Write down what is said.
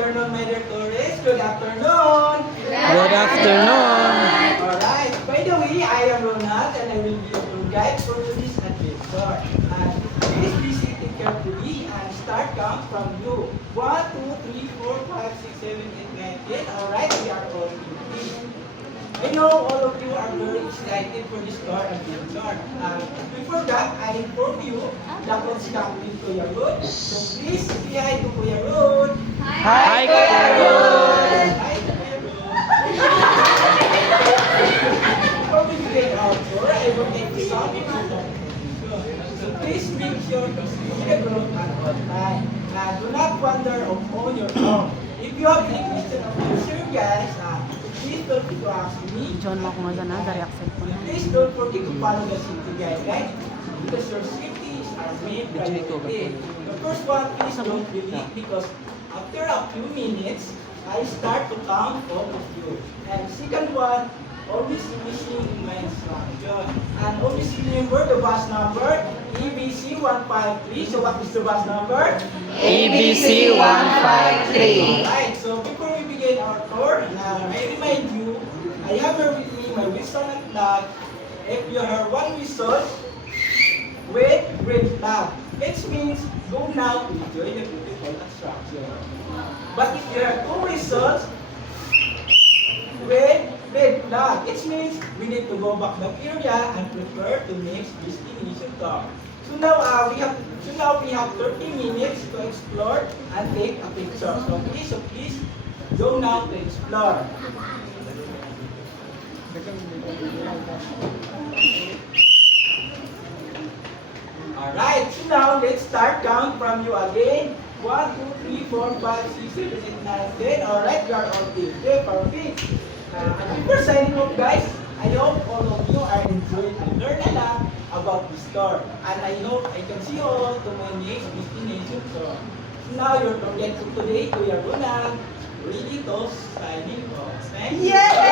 afternoon, my dear tourists. Good afternoon. Good afternoon. Alright, by the way, I am Ronald and I will be your tour guide for today's adventure. And please be seated carefully and start count from you. 1, 2, 3, 4, 5, 6, 7, 8, 9, 10. Alright, we are all ready. I know all of you are very excited for this tour adventure. Before that, I inform you that what's coming to your road. So please say hi to Kuya Road. Hi, Kuya Ron. Hi to Kuya Road. Before we begin our tour, I will take the sound so please make sure to see the road at all time. Do not wander on your own. If you have any question of future guys, please don't forget to ask me. John mo ako nga sana, dari accent ko na. Please don't forget to follow the safety guidelines because your safety is our main priority. The first one, please don't be late because after a few minutes, I start to count all of you. And second one, always listening in my instruction. And always remember the bus number, EBC 153. So what is the bus number? ABC 153. Alright, so before we begin our tour, I remind you, I have here with me my whistle and flag. If you hear one whistle, wait, red flag. It means go now to enjoy the beautiful attraction. But if you hear two whistles, wait, red flag. It means we need to go back the area and prepare to next destination tour. So now we have 30 minutes to explore and take a picture. So please go now to explore. Alright, so now let's start count from you again. 1, 2, 3, 4, 5, 6, 7, 8, 9, 10. Alright, you are all good. Okay, perfect. And before signing off guys, I hope all of you are enjoying and learn a lot about this tour. And I hope I can see you all to my next destination tour. So now your project for today, Kuya Ronald, really to signing off. Thank you. Yeah!